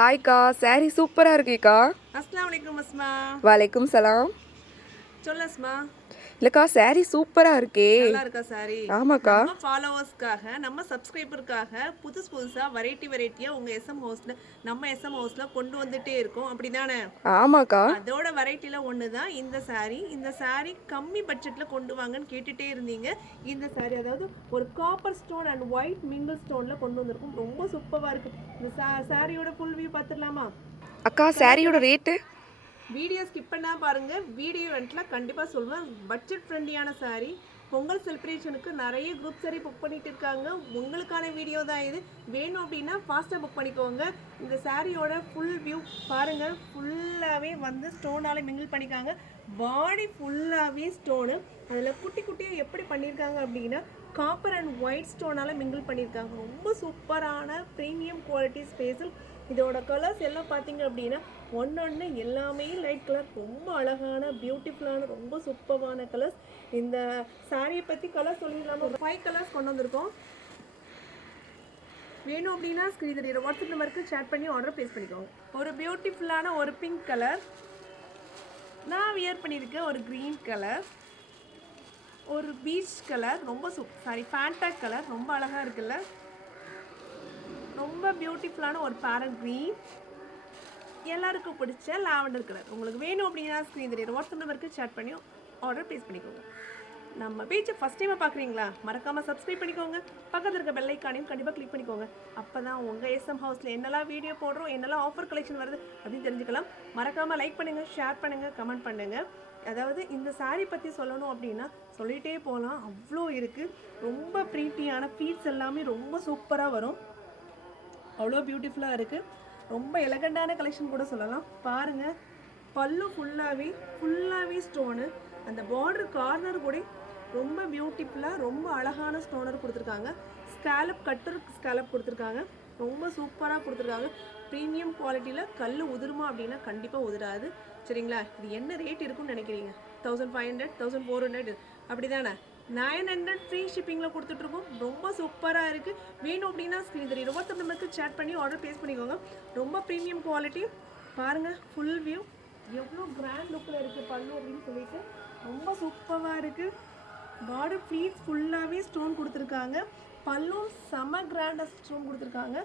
ஹாய்க்கா, sorry சூப்பராக இருக்கேக்கா. அஸ்ஸலாமு அலைக்கும் அஸ்மா. வலைக்கும் சலாம். சொல்லு அஸ்மா. இல்லைக்கா, சாரி சூப்பராக இருக்கே. நல்லா இருக்கா சாரி? ஆமாக்கா. நம்ம ஃபாலோவர்ஸ்க்காக, நம்ம சப்ஸ்கிரைபருக்காக புதுசா வெரைட்டியாக உங்கள் எஸ்எம் ஹவுஸில் நம்ம எஸ்எம் ஹவுஸில் கொண்டு வந்துட்டே இருக்கோம், அப்படி தானே? ஆமாக்கா. அதோட வெரைட்டியில் ஒன்று தான் இந்த சாரி. இந்த சாரி கம்மி பட்ஜெட்டில் கொண்டு வாங்கன்னு கேட்டுகிட்டே இருந்தீங்க. இந்த சாரி அதாவது ஒரு copper stone and white mingle ஸ்டோனில் கொண்டு வந்திருக்கும். ரொம்ப சூப்பராக இருக்குது. இந்த சாரியோட ஃபுல் வியூ பார்த்துடலாமா? அக்கா, சாரியோட ரேட்டு? வீடியோ ஸ்கிப் பண்ணால் பாருங்கள். வீடியோ எண்ட்ல கண்டிப்பாக சொல்லுவேன். பட்ஜெட் ஃப்ரெண்ட்லியான சாரீ. பொங்கல் செலிப்ரேஷனுக்கு நிறைய குரூப் சாரி புக் பண்ணிட்டு இருக்காங்க. உங்களுக்கான வீடியோ தான் இது. வேணும் அப்படின்னா ஃபாஸ்ட்டாக புக் பண்ணிக்கோங்க. இந்த சாரியோட ஃபுல் வியூ பாருங்கள். ஃபுல்லாகவே வந்து ஸ்டோனால் மிங்கிள் பண்ணிக்காங்க. பாடி ஃபுல்லாகவே ஸ்டோனு. அதில் குட்டி குட்டியாக எப்படி பண்ணியிருக்காங்க அப்படின்னா காப்பர் அண்ட் ஒயிட் ஸ்டோனால் மிங்கிள் பண்ணியிருக்காங்க. ரொம்ப சூப்பரான ப்ரீமியம் குவாலிட்டி ஸ்பேஸில். இதோட கலர்ஸ் எல்லாம் பார்த்தீங்க அப்படின்னா ஒன்று எல்லாமே லைட் கலர். ரொம்ப அழகான பியூட்டிஃபுல்லான ரொம்ப சூப்பரான கலர்ஸ். இந்த சாரியை பற்றி கலர் சொல்லிடலாமா? ஒரு 5 கலர்ஸ் கொண்டு வந்திருக்கோம். வேணும் அப்படின்னா ஸ்க்ரீன் தெரியுற வாட்ஸ்அப் நம்பருக்கு சேட் பண்ணி ஆர்டர் ப்ளேஸ் பண்ணிக்கோங்க. ஒரு பியூட்டிஃபுல்லான ஒரு பிங்க் கலர், நான் வியர் பண்ணியிருக்கேன். ஒரு க்ரீன் கலர், ஒரு பீச் கலர், ரொம்ப ஃபேண்டா கலர், ரொம்ப அழகாக இருக்குல்ல. ரொம்ப பியூட்டிஃபுல்லான ஒரு பேரட் க்ரீன், எல்லாருக்கும் பிடிச்ச லாவெண்டர் கலர். உங்களுக்கு வேணும் அப்படின்னா ஸ்க்ரீன் தெரியுற வாட்ஸ்அப் நம்பருக்கு சேட் பண்ணி ஆர்டர் ப்ளேஸ் பண்ணிக்கோங்க. நம்ம பேஜை ஃபஸ்ட் டைமாக பார்க்குறீங்களா? மறக்காமல் சப்ஸ்கிரைப் பண்ணிக்கோங்க. பக்கத்தில் இருக்க பெல் ஐக்கானையும் கண்டிப்பாக கிளிக் பண்ணிக்கோங்க. அப்போ தான் உங்கள் எஸ்எம் ஹவுஸில் என்னெல்லாம் வீடியோ போடுறோம், என்னெல்லாம் ஆஃபர் கலெக்ஷன் வருது அப்படின்னு தெரிஞ்சுக்கலாம். மறக்காமல் லைக் பண்ணுங்கள், ஷேர் பண்ணுங்கள், கமெண்ட் பண்ணுங்கள். அதாவது இந்த சாரீ பற்றி சொல்லணும் அப்படின்னா சொல்லிகிட்டே போகலாம், அவ்வளோ இருக்குது. ரொம்ப ப்ரீட்டியான ஃபீட்ஸ் எல்லாமே ரொம்ப சூப்பராக வரும். அவ்வளோ பியூட்டிஃபுல்லாக இருக்குது. ரொம்ப எலகண்டான கலெக்ஷன் கூட சொல்லலாம். பாருங்கள், பல்லு ஃபுல்லாகவே ஸ்டோனு. அந்த பார்டர் கார்னர் கூட ரொம்ப பியூட்டிஃபுல்லாக ரொம்ப அழகான ஸ்டோனர் கொடுத்துருக்காங்க. ஸ்கேலப் கொடுத்துருக்காங்க. ரொம்ப சூப்பராக கொடுத்துருக்காங்க. ப்ரீமியம் குவாலிட்டியில். கல் உதிருமா அப்படின்னா கண்டிப்பாக உதிராது. சரிங்களா? இது என்ன ரேட் இருக்குன்னு நினைக்கிறீங்க? 1500, 1400 அப்படி தானே? 900 ஃப்ரீ ஷிப்பிங்கில் கொடுத்துட்ருக்கோம். ரொம்ப சூப்பராக இருக்குது. வேணும் அப்படின்னா ஸ்க்ரீன் தெரியும் வாட்ஸ்அப் நம்பருக்கு சேட் பண்ணி ஆர்டர் ப்ளேஸ் பண்ணிக்கோங்க. ரொம்ப ப்ரீமியம் குவாலிட்டி. பாருங்கள் ஃபுல் வியூ எவ்வளோ கிராண்ட் லுக்கில் இருக்குது பல்லு அப்படின்னு சொல்லிட்டு ரொம்ப சூப்பராக இருக்குது. பார்டர் ப்ளீட்ஸ் ஃபுல்லாகவே ஸ்டோன் கொடுத்துருக்காங்க. பல்லும் செம கிராண்டாக ஸ்டோன் கொடுத்துருக்காங்க.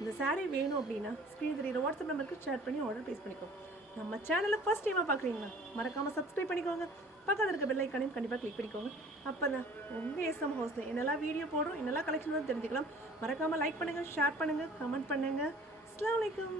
இந்த சாரீ வேணும் அப்படின்னா ஸ்க்ரீன் தெரியுற வாட்ஸ்அப் நம்பருக்கு சேட் பண்ணி ஆர்டர் ப்ளேஸ் பண்ணிக்கோங்க. நம்ம சேனலை ஃபஸ்ட் டைமாக பார்க்குறீங்களா? மறக்காமல் சப்ஸ்கிரைப் பண்ணிக்கோங்க. பக்கத்தில் இருக்க பெல் ஐக்கானையும் கண்டிப்பாக கிளிக் பண்ணிக்கோங்க. அப்போ தான் உங்கள் எஸ்எம் ஹவுஸில் என்னெல்லாம் வீடியோ போடுறோம், என்னெல்லாம் கலெக்ஷன் தான் தெரிஞ்சுக்கலாம். மறக்காமல் லைக் பண்ணுங்கள், ஷேர் பண்ணுங்கள், கமெண்ட் பண்ணுங்கள். அஸ்ஸலாமு அலைக்கும்.